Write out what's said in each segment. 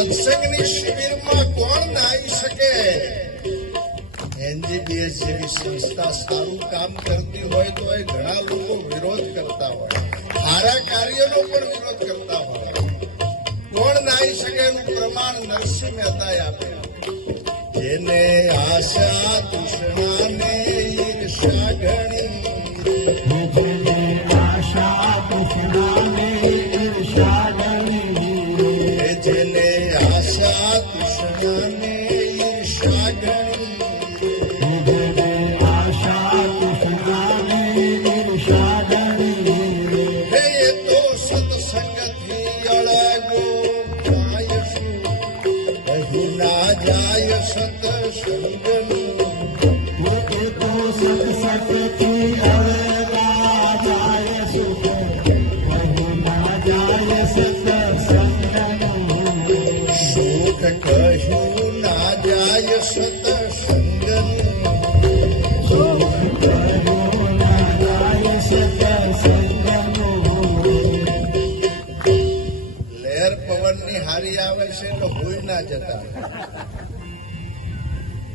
સત્સંગની શિબિરમાં કોણ ના આવી શકે? એનજીબીએસ જેવી સંસ્થા સારું કામ કરતી હોય તો એ ઘણા લોકો વિરોધ કરતા હોય, સારા કાર્યનો પણ વિરોધ કરતા હોય. કોણ ના આવી શકે એનું પ્રમાણ નરસિંહ મહેતાએ આપ્યું. જેને આશા તૃષ્ણાને ઈર્ષા ઘણી, આશા તૃષ્ણાને ઈર્ષા ઘણી, જેને આશા તૃષ્ણાને ઈર્ષા ઘણી, આશા તૃષ્ણાને ઈર્ષા ઘણી, હે એ તો સત્સંગથી અળગો જાય શું, બહુ ના જાય સત્સંગનું. એ તો સત્સંગથી અળગા જાય સુખ, બહુ ના જાય સત્સંગનું. સુખ કહ્યું ના જાય સત્સંગનું. સુખ કહ્યું ના જાય સત્સંગનું. લહેર પવનની હારી આવે છે તો હોઈ ના જતા.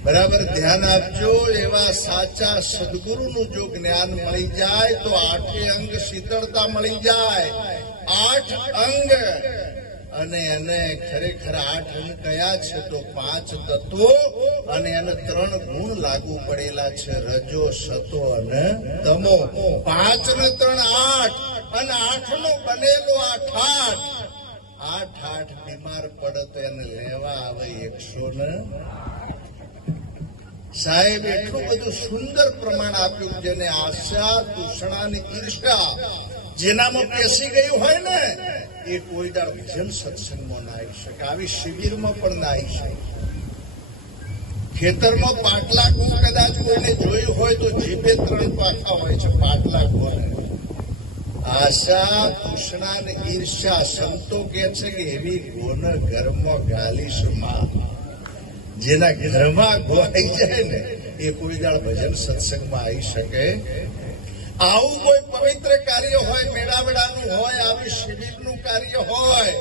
બરાબર ધ્યાન આપજો. એવા સાચા સદગુરુનું જો જ્ઞાન મળી જાય તો આઠે અંગ શીતળતા મળી જાય. 8 અંગ, અને એને ખરેખર 8 અંગ કયા છે તો 5 તત્વો, અને એને 3 ગુણ લાગુ પડેલા છે, રજો, સતો અને તમો. 5 ને 3 8, અને 8 નો બનેલો 8 બીમાર પડે તો એને લેવા આવે 100 ને. સાહેબ એટલું બધું સુંદર પ્રમાણ આપ્યું. જેને આશા તૃષ્ણાની ઈર્ષા જેનામાં પેસી ગયું હોય ને એ કોઈ દાડ ભજન સત્સંગમાં ના આવી શકે, આવી શિબિરમાં પણ ના આવી શકે. ખેતરમાં પાટલા ઘઉં કદાચ કોઈને જોયું હોય તો જીભે 3 પાકા હોય છે પાટલા ઘઉં. આશા તૃષ્ણા ને ઈર્ષા સંતો કે છે કે એવી ગોન ઘરમાં ગાલીશ માં. જેના ઘરમાં ગોવાઈ જાય ને એ કોઈ દાડ ભજન સત્સંગમાં આવી શકે. આવું કોઈ પવિત્ર કાર્ય હોય, મેળાવડાનું હોય, આવી શિબિરનું કાર્ય હોય,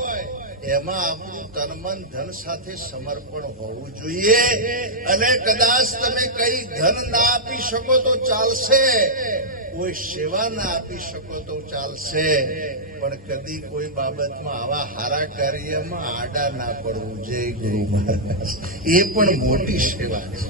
એમાં આપણું તન મન ધન સાથે સમર્પણ હોવું જોઈએ. અને કદાચ તમે કઈ ધન ના આપી શકો તો ચાલશે, કોઈ સેવા ના આપી શકો તો ચાલશે, પણ કદી કોઈ બાબતમાં આવા હારા કાર્યમાં આડા ના પડવું જોઈએ. ગુરુ મહારાજ એ પણ મોટી સેવા છે.